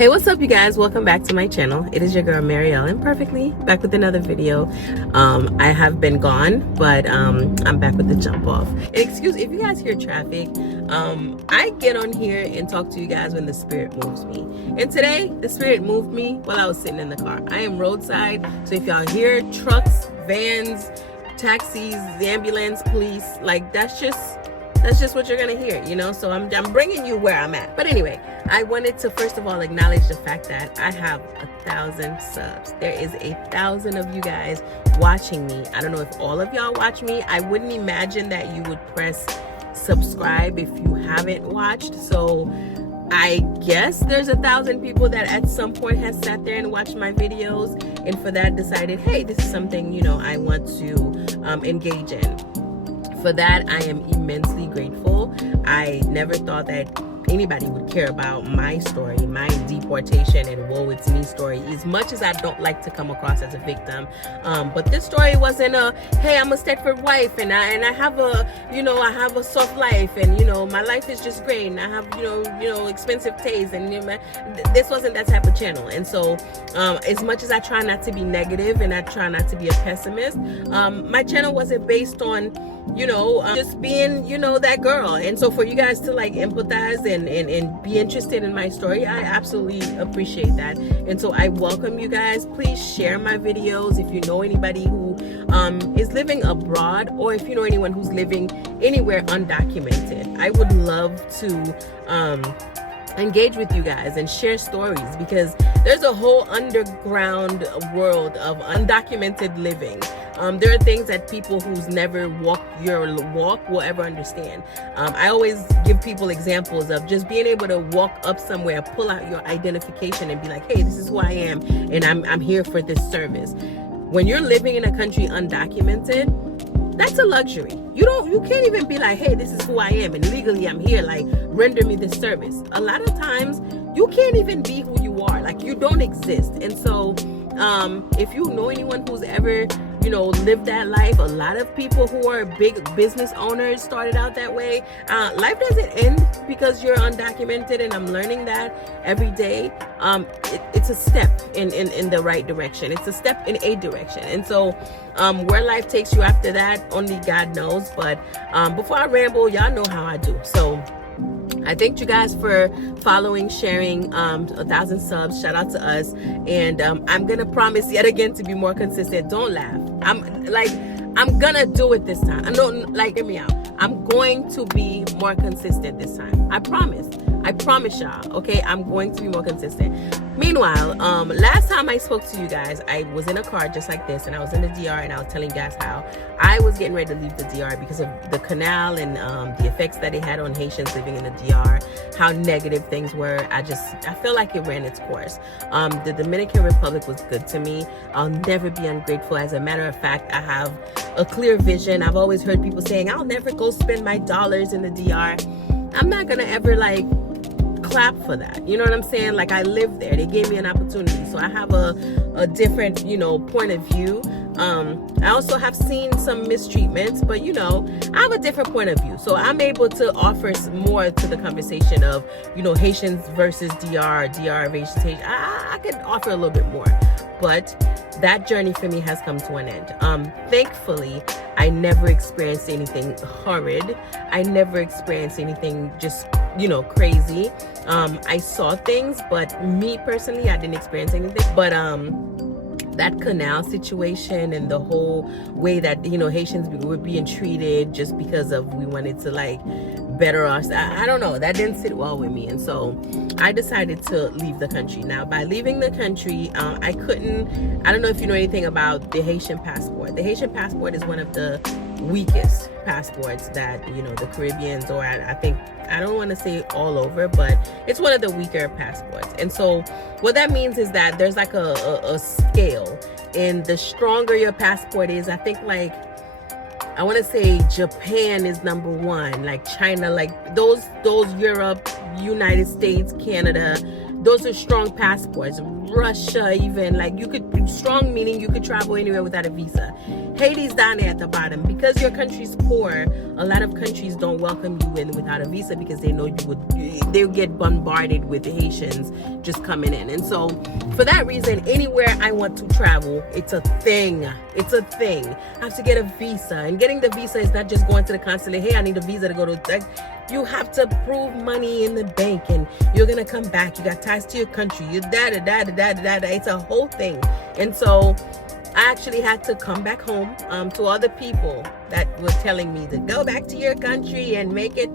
Hey, what's up, you guys? Welcome back to my channel. It is your girl Marielle, and perfectly back with another video. I have been gone, but I'm back with the jump off. And excuse if you guys hear traffic. I get on here and talk to you guys when the spirit moves me. And today, the spirit moved me while I was sitting in the car. I am roadside, so if y'all hear trucks, vans, taxis, the ambulance, police, like that's just what you're gonna hear, you know. So I'm bringing you where I'm at. But anyway, I wanted to first of all acknowledge the fact that I have 1,000 subs. There is 1,000 of you guys watching me. I don't know if all of y'all watch me. I wouldn't imagine that you would press subscribe if you haven't watched. So I guess there's 1,000 people that at some point has sat there and watched my videos, and for that decided, hey, this is something, you know, I want to engage in. For that, I am immensely grateful. I never thought that anybody would care about my story, my deportation and woe it's me story, as much as I don't like to come across as a victim. But this story wasn't a, hey, I'm a Stepford wife and I have a, you know, I have a soft life and, you know, my life is just great and I have, you know, expensive taste, and you know, this wasn't that type of channel. And so as much as I try not to be negative and I try not to be a pessimist, my channel wasn't based on, you know, just being, you know, that girl. And so for you guys to like empathize and be interested in my story, I absolutely appreciate that. And so I welcome you guys. Please share my videos if you know anybody who is living abroad, or if you know anyone who's living anywhere undocumented. I would love to engage with you guys and share stories, because there's a whole underground world of undocumented living. There are things that people who's never walked your walk will ever understand. I always give people examples of just being able to walk up somewhere, pull out your identification and be like, hey, this is who I am, and I'm here for this service. When you're living in a country undocumented, that's a luxury. You can't even be like, hey, this is who I am and legally I'm here, like render me this service. A lot of times you can't even be who you are, like you don't exist. And so if you know anyone who's ever, you know, lived that life, a lot of people who are big business owners started out that way. Life doesn't end because you're undocumented, and I'm learning that every day. It's a step in the right direction. It's a step in a direction. And so where life takes you after that, only God knows. But before I ramble, y'all know how I do. So I thank you guys for following, sharing, 1,000 subs. Shout out to us. And I'm gonna promise yet again to be more consistent. Don't laugh. I'm gonna do it this time. I don't, like, hear me out. I'm going to be more consistent this time. I promise y'all, okay? I'm going to be more consistent. Meanwhile, last time I spoke to you guys, I was in a car just like this, and I was in the DR, and I was telling you guys how I was getting ready to leave the DR because of the canal and the effects that it had on Haitians living in the DR, how negative things were. I feel like it ran its course. The Dominican Republic was good to me. I'll never be ungrateful. As a matter of fact, I have a clear vision. I've always heard people saying, I'll never go spend my dollars in the DR. I'm not gonna ever like clap for that, you know what I'm saying? Like, I live there, they gave me an opportunity, so I have a different, you know, point of view. I also have seen some mistreatments, but you know, I have a different point of view, so I'm able to offer more to the conversation of, you know, Haitians versus DR versus Haitian. I could offer a little bit more, but that journey for me has come to an end. Thankfully, I never experienced anything horrid. I never experienced anything just, you know, crazy. I saw things, but me personally, I didn't experience anything. But that canal situation and the whole way that, you know, Haitians were being treated just because of we wanted to like better us, I don't know, that didn't sit well with me. And so I decided to leave the country. Now, by leaving the country, I don't know if you know anything about the Haitian passport. The Haitian passport is one of the weakest passports that, you know, the Caribbeans, or I think, I don't want to say all over, but it's one of the weaker passports. And so what that means is that there's like a scale, and the stronger your passport is, I think, like, I want to say Japan is number one, like China, like those Europe, United States, Canada, those are strong passports. Russia, even. Like, you could, strong meaning you could travel anywhere without a visa. Haiti's down there at the bottom. Because your country's poor, a lot of countries don't welcome you in without a visa because they know they'll get bombarded with Haitians just coming in. And so, for that reason, anywhere I want to travel, it's a thing. It's a thing. I have to get a visa. And getting the visa is not just going to the consulate, hey, I need a visa to go to, like, you have to prove money in the bank and you're gonna come back. You got ties to your country. You da-da-da-da-da-da-da. It's a whole thing. And so I actually had to come back home to all the people that were telling me to go back to your country and make it.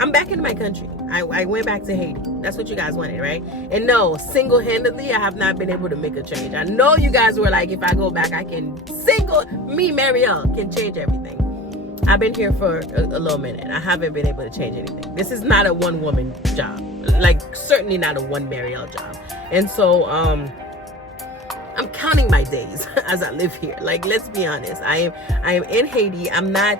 I'm back in my country. I went back to Haiti. That's what you guys wanted, right? And no, single-handedly, I have not been able to make a change. I know you guys were like, if I go back, I can me, Marielle, can change everything. I've been here for a little minute. I haven't been able to change anything. This is not a one-woman job. Like, certainly not a one Marielle job. And so, I'm counting my days as I live here. Like, let's be honest. I am in Haiti. I'm not,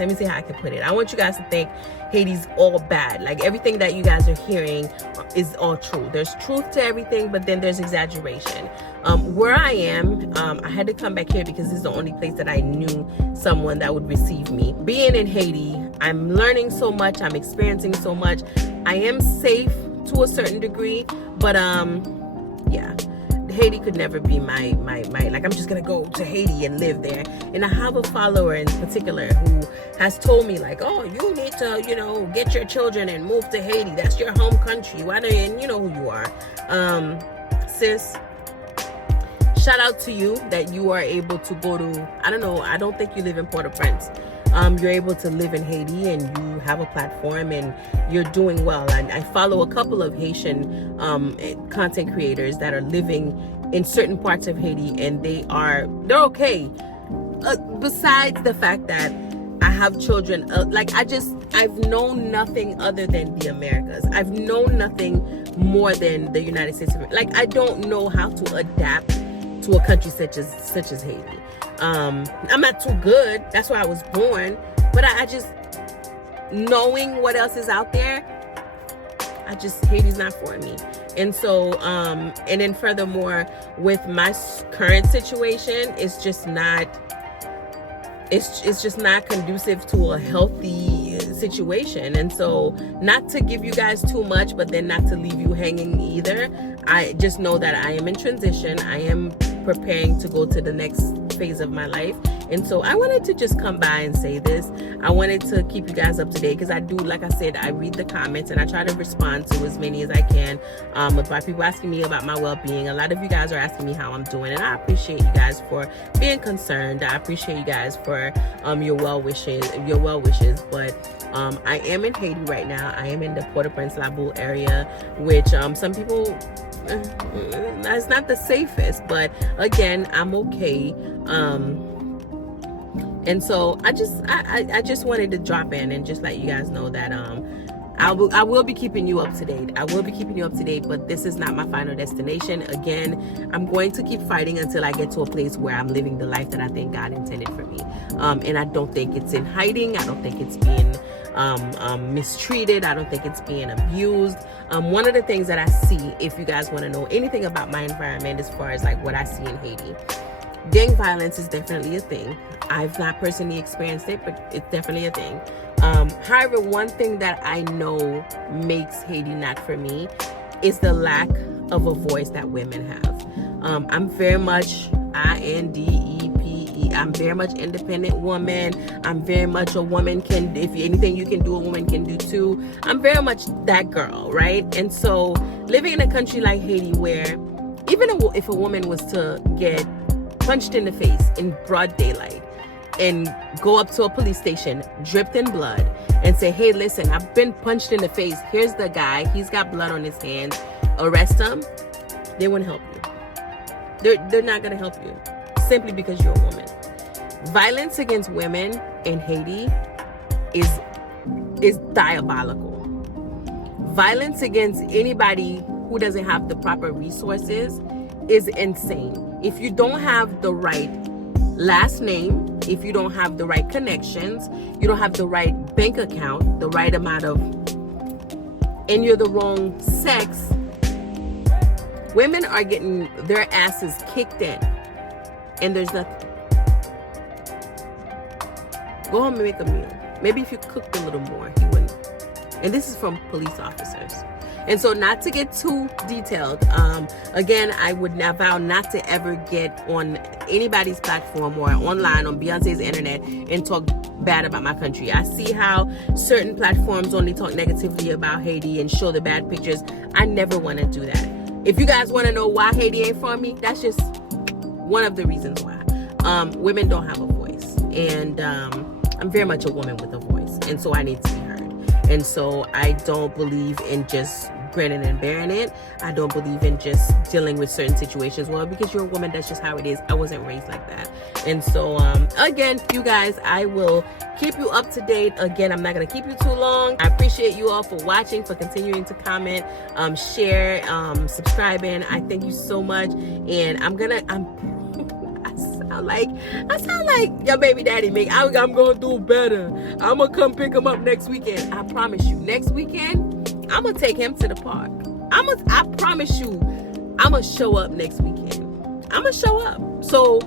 let me see how I can put it. I want you guys to think Haiti's all bad. Like, everything that you guys are hearing is all true. There's truth to everything, but then there's exaggeration. Where I am, I had to come back here because this is the only place that I knew someone that would receive me. Being in Haiti, I'm learning so much. I'm experiencing so much. I am safe to a certain degree, but yeah. Haiti could never be my like, I'm just gonna go to Haiti and live there. And I have a follower in particular who has told me, like, oh, you need to, you know, get your children and move to Haiti. That's your home country. Why don't you, and you know who you are. Sis, shout out to you that you are able to go to, I don't know, I don't think you live in Port-au-Prince. You're able to live in Haiti and you have a platform and you're doing well. And I follow a couple of Haitian content creators that are living in certain parts of Haiti and they're okay. Besides the fact that I have children, I've known nothing other than the Americas. I've known nothing more than the United States. Like, I don't know how to adapt to a country such as Haiti. I'm not too good. That's why I was born. But I just, knowing what else is out there, Haiti's not for me. And so, and then furthermore, with my current situation, it's just not conducive to a healthy situation. And so, not to give you guys too much, but then not to leave you hanging either. I just know that I am in transition. I am preparing to go to the next phase of my life. And so I wanted to just come by and say this. I wanted to keep you guys up to date because I do, like I said, I read the comments and I try to respond to as many as I can. By people asking me about my well-being. A lot of you guys are asking me how I'm doing, and I appreciate you guys for being concerned. I appreciate you guys for your well wishes. But I am in Haiti right now. I am in the Port-au-Prince La Boule area, which some people, that's not the safest, but again, I'm okay. And so I just wanted to drop in and just let you guys know that I will be keeping you up to date. I will be keeping you up to date, but this is not my final destination. Again, I'm going to keep fighting until I get to a place where I'm living the life that I think God intended for me. And I don't think it's in hiding. I don't think it's being mistreated. I don't think it's being abused. One of the things that I see, if you guys want to know anything about my environment as far as like what I see in Haiti, gang violence is definitely a thing. I've not personally experienced it, but it's definitely a thing. However, one thing that I know makes Haiti not for me is the lack of a voice that women have. I'm very much INDEPE. I'm very much independent woman. I'm very much a woman can, if anything you can do, a woman can do too. I'm very much that girl, right? And so living in a country like Haiti where even if a woman was to get punched in the face in broad daylight and go up to a police station dripped in blood and say, hey, listen, I've been punched in the face. Here's the guy. He's got blood on his hands. Arrest him. They wouldn't help you. They're not going to help you simply because you're a woman. Violence against women in Haiti is diabolical. Violence against anybody who doesn't have the proper resources is insane. If you don't have the right last name, if you don't have the right connections, you don't have the right bank account, the right amount of, and you're the wrong sex, Women are getting their asses kicked in, and there's nothing. Go home and make a meal. Maybe if you cooked a little more, he wouldn't. And this is from police officers. And so, not to get too detailed, again, I would vow not to ever get on anybody's platform or online on Beyonce's internet and talk bad about my country. I see how certain platforms only talk negatively about Haiti and show the bad pictures. I never want to do that. If you guys want to know why Haiti ain't for me, that's just one of the reasons why. Women don't have a voice, and I'm very much a woman with a voice, and so I need to be heard. And so I don't believe in just grinning and bearing it. I don't believe in just dealing with certain situations. Well, because you're a woman, that's just how it is. I wasn't raised like that. And so, again, you guys, I will keep you up to date. Again, I'm not going to keep you too long. I appreciate you all for watching, for continuing to comment, share, subscribing. I thank you so much. And I sound like your baby daddy, Mick. I'm gonna do better. I'm gonna come pick him up next weekend. I promise you, next weekend, I'm gonna take him to the park. I promise you, I'm gonna show up next weekend. I'm gonna show up. So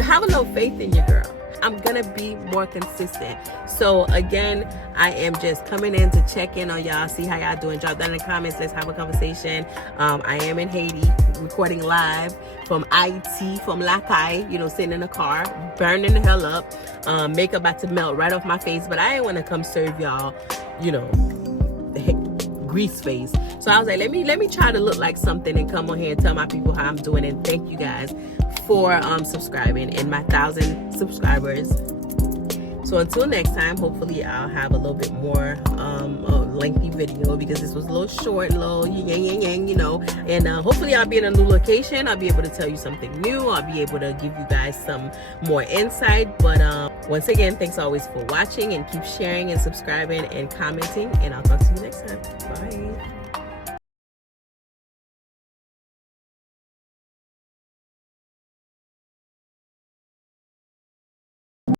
have a little faith in your girl. I'm gonna be more consistent. So again, I am just coming in to check in on y'all, see how y'all doing. Drop down in the comments, let's have a conversation. I am in Haiti, recording live from Haiti, from La Caille, sitting in a car, burning the hell up. Makeup about to melt right off my face, but I didn't want to come serve y'all, grease face. So I was like, let me try to look like something and come on here and tell my people how I'm doing. And thank you guys for subscribing and my 1,000 subscribers. So until next time, hopefully I'll have a little bit more lengthy video, because this was a little short, a little yang, and hopefully I'll be in a new location. I'll be able to tell you something new. I'll be able to give you guys some more insight. But once again, thanks always for watching, and keep sharing and subscribing and commenting, and I'll talk to you next time. Bye.